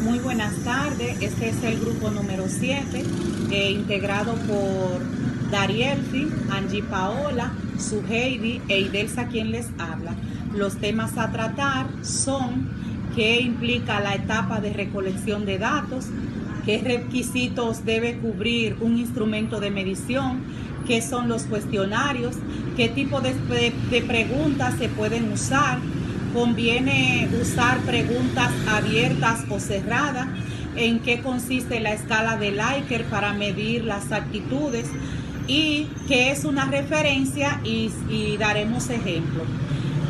Muy buenas tardes, este es el grupo número 7, integrado por Darielfi, Angie Paola, Suheidi e Idelsa quien les habla. Los temas a tratar son qué implica la etapa de recolección de datos, qué requisitos debe cubrir un instrumento de medición, qué son los cuestionarios, qué tipo de preguntas se pueden usar, conviene usar preguntas abiertas o cerradas, en qué consiste la escala de Likert para medir las actitudes y qué es una referencia y daremos ejemplos.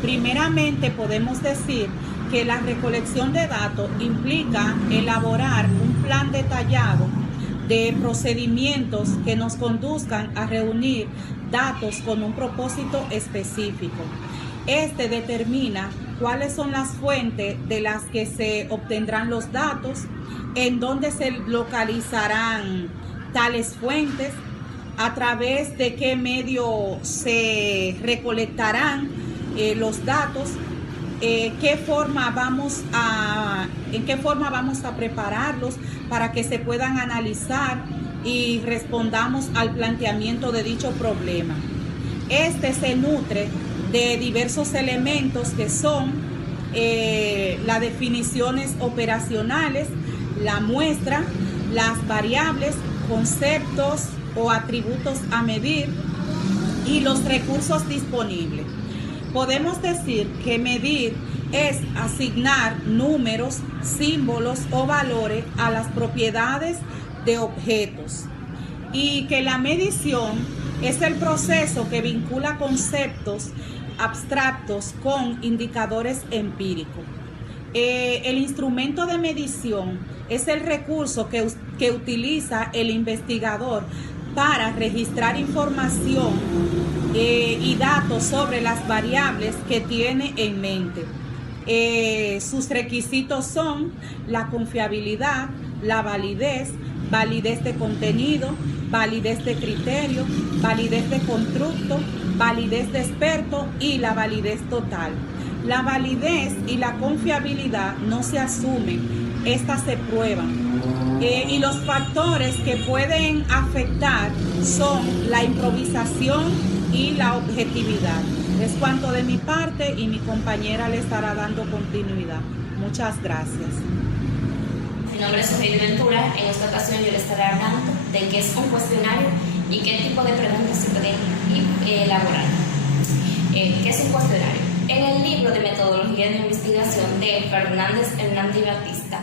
Primeramente podemos decir que la recolección de datos implica elaborar un plan detallado de procedimientos que nos conduzcan a reunir datos con un propósito específico. Este determina cuáles son las fuentes de las que se obtendrán los datos, en dónde se localizarán tales fuentes, a través de qué medio se recolectarán los datos, en qué forma vamos a prepararlos para que se puedan analizar y respondamos al planteamiento de dicho problema. Este se nutre de diversos elementos que son las definiciones operacionales, la muestra, las variables, conceptos o atributos a medir y los recursos disponibles. Podemos decir que medir es asignar números, símbolos o valores a las propiedades de objetos, y que la medición es el proceso que vincula conceptos abstractos con indicadores empíricos. El instrumento de medición es el recurso que utiliza el investigador para registrar información y datos sobre las variables que tiene en mente. Sus requisitos son la confiabilidad, la validez, validez de contenido, validez de criterio, validez de constructo, validez de experto y la validez total. La validez y la confiabilidad no se asumen, estas se prueban. Y los factores que pueden afectar son la improvisación y la objetividad. Es cuanto de mi parte y mi compañera le estará dando continuidad. Muchas gracias. Mi nombre es Sofía Ventura. En esta ocasión yo le estaré hablando de qué es un cuestionario y qué tipo de preguntas se pueden elaborar. ¿Qué es un cuestionario? En el libro de Metodología de Investigación de Fernández Hernández y Batista,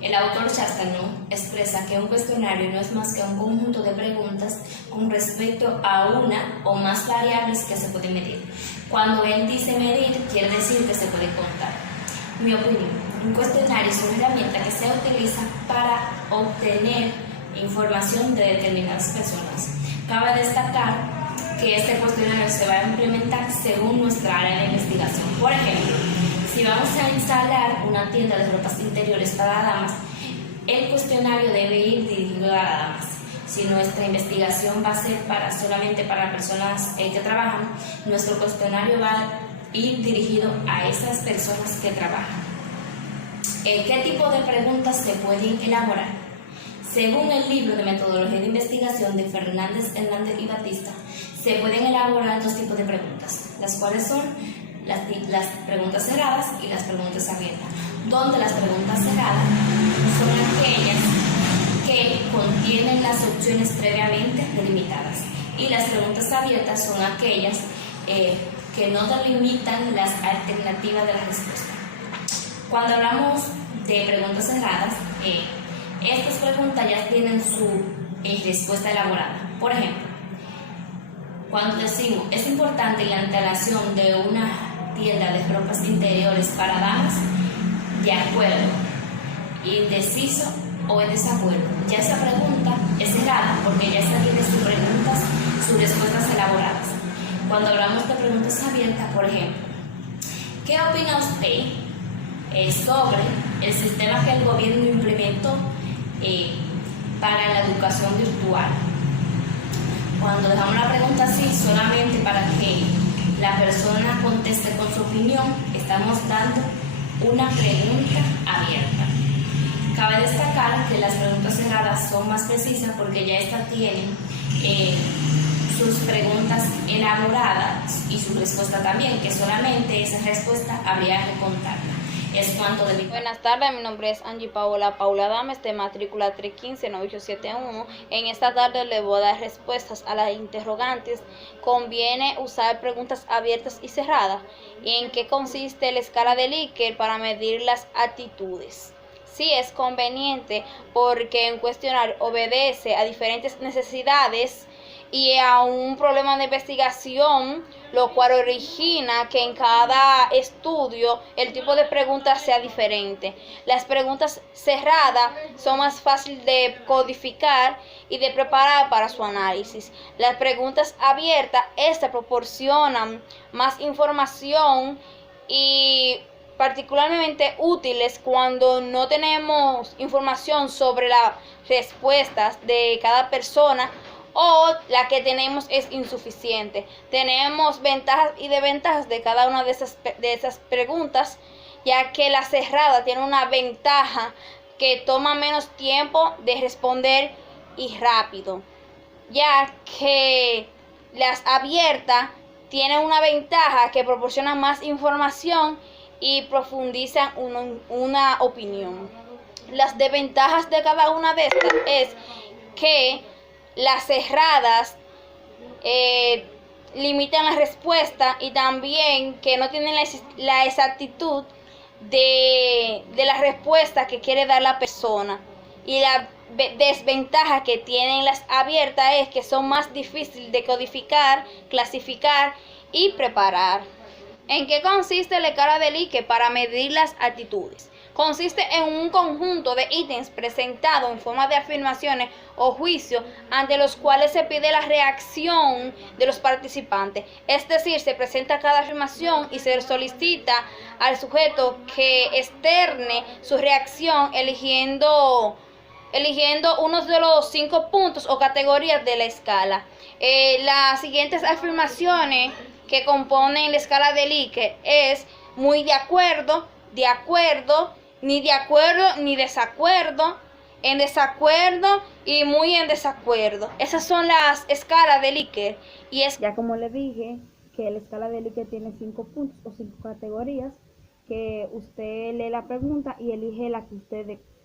el autor Chastain expresa que un cuestionario no es más que un conjunto de preguntas con respecto a una o más variables que se pueden medir. Cuando él dice medir, quiere decir que se puede contar. Mi opinión, un cuestionario es una herramienta que se utiliza para obtener información de determinadas personas. Cabe destacar que este cuestionario se va a implementar según nuestra área de investigación. Por ejemplo, si vamos a instalar una tienda de ropas interiores para damas, el cuestionario debe ir dirigido a damas. Si nuestra investigación va a ser solamente para personas que trabajan, nuestro cuestionario va a ir dirigido a esas personas que trabajan. ¿Qué tipo de preguntas se pueden elaborar? Según el libro de Metodología de Investigación de Fernández Hernández y Batista, se pueden elaborar dos tipos de preguntas, las cuales son las preguntas cerradas y las preguntas abiertas, donde las preguntas cerradas son aquellas que contienen las opciones previamente delimitadas y las preguntas abiertas son aquellas que no delimitan las alternativas de la respuesta. Cuando hablamos de preguntas cerradas, estas preguntas ya tienen su respuesta elaborada. Por ejemplo, cuando decimos es importante la instalación de una tienda de ropas interiores para damas, de acuerdo, indeciso o en desacuerdo, ya esa pregunta es cerrada porque ya esa tiene sus respuestas elaboradas. Cuando hablamos de preguntas abiertas, por ejemplo, ¿qué opina usted sobre el sistema que el gobierno implementó para la educación virtual? Cuando dejamos la pregunta así, solamente para que la persona conteste con su opinión, estamos dando una pregunta abierta. Cabe destacar que las preguntas cerradas son más precisas porque ya estas tienen sus preguntas elaboradas y su respuesta también, que solamente esa respuesta habría que contarla. Es cuanto de mi... Buenas tardes, mi nombre es Angie Paola Dames, de matrícula 315-9871. En esta tarde le voy a dar respuestas a las interrogantes. ¿Conviene usar preguntas abiertas y cerradas? ¿Y en qué consiste la escala de Likert para medir las actitudes? Sí, es conveniente porque un cuestionario obedece a diferentes necesidades y a un problema de investigación, lo cual origina que en cada estudio el tipo de preguntas sea diferente. Las preguntas cerradas son más fáciles de codificar y de preparar para su análisis. Las preguntas abiertas, estas proporcionan más información y particularmente útiles cuando no tenemos información sobre las respuestas de cada persona o la que tenemos es insuficiente. Tenemos ventajas y desventajas de cada una de esas preguntas, ya que la cerrada tiene una ventaja que toma menos tiempo de responder y rápido, ya que las abiertas tienen una ventaja que proporcionan más información y profundizan una opinión. Las desventajas de cada una de estas es que las cerradas limitan la respuesta y también que no tienen la exactitud de la respuesta que quiere dar la persona. Y la desventaja que tienen las abiertas es que son más difíciles de codificar, clasificar y preparar. ¿En qué consiste la escala de Likert para medir las actitudes? Consiste en un conjunto de ítems presentados en forma de afirmaciones o juicios ante los cuales se pide la reacción de los participantes. Es decir, se presenta cada afirmación y se solicita al sujeto que externe su reacción eligiendo uno de los 5 puntos o categorías de la escala. Las siguientes afirmaciones que componen la escala de Likert es muy de acuerdo, ni de acuerdo ni desacuerdo, en desacuerdo y muy en desacuerdo. Esas son las escalas de Likert. Y es ya como le dije que la escala de Likert tiene 5 puntos o 5 categorías, que usted lee la pregunta y elige la que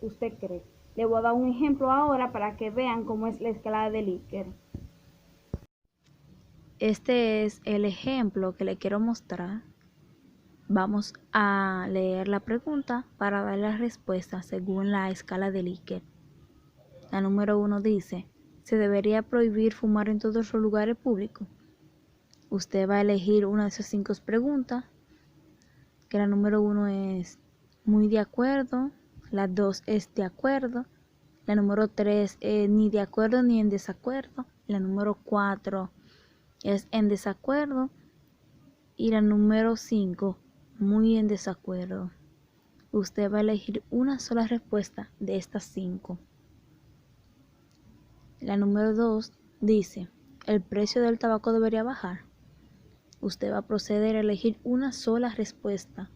usted cree. Le voy a dar un ejemplo ahora para que vean cómo es la escala de Likert. Este es el ejemplo que le quiero mostrar. Vamos a leer la pregunta para dar la respuesta según la escala de Likert. La número 1 dice: ¿se debería prohibir fumar en todos los lugares públicos? Usted va a elegir una de esas 5 preguntas, que la número 1 es muy de acuerdo, la 2 es de acuerdo, la número 3 es ni de acuerdo ni en desacuerdo, la número 4 es en desacuerdo y la número 5 muy en desacuerdo. Usted va a elegir una sola respuesta de estas 5. La número 2 dice: ¿el precio del tabaco debería bajar? Usted va a proceder a elegir una sola respuesta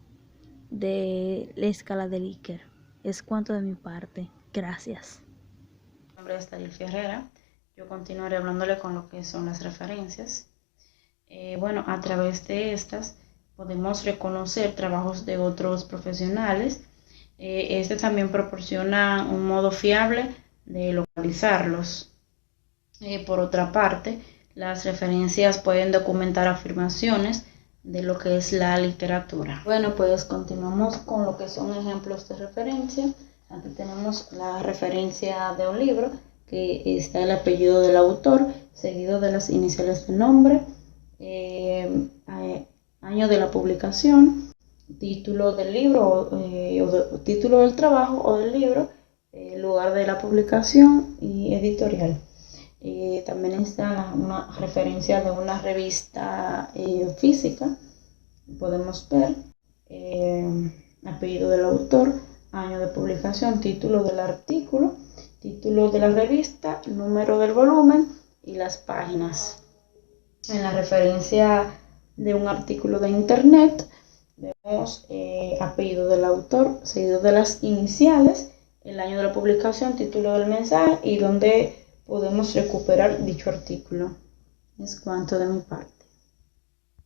de la escala de Likert. Es cuanto de mi parte. Gracias. Mi nombre es Dariel Ferrera. Yo continuaré hablándole con lo que son las referencias. A través de estas podemos reconocer trabajos de otros profesionales. Este también proporciona un modo fiable de localizarlos. Por otra parte, las referencias pueden documentar afirmaciones de lo que es la literatura. Bueno, pues continuamos con lo que son ejemplos de referencia. Aquí tenemos la referencia de un libro, que está el apellido del autor, seguido de las iniciales del nombre, año de la publicación, título del libro, título del trabajo o del libro, lugar de la publicación y editorial. También está una referencia de una revista física. Podemos ver apellido del autor, año de publicación, título del artículo, título de la revista, número del volumen y las páginas. En la referencia de un artículo de internet vemos apellido del autor, seguido de las iniciales el año de la publicación, título del mensaje y dónde podemos recuperar dicho artículo. Es cuanto de mi parte.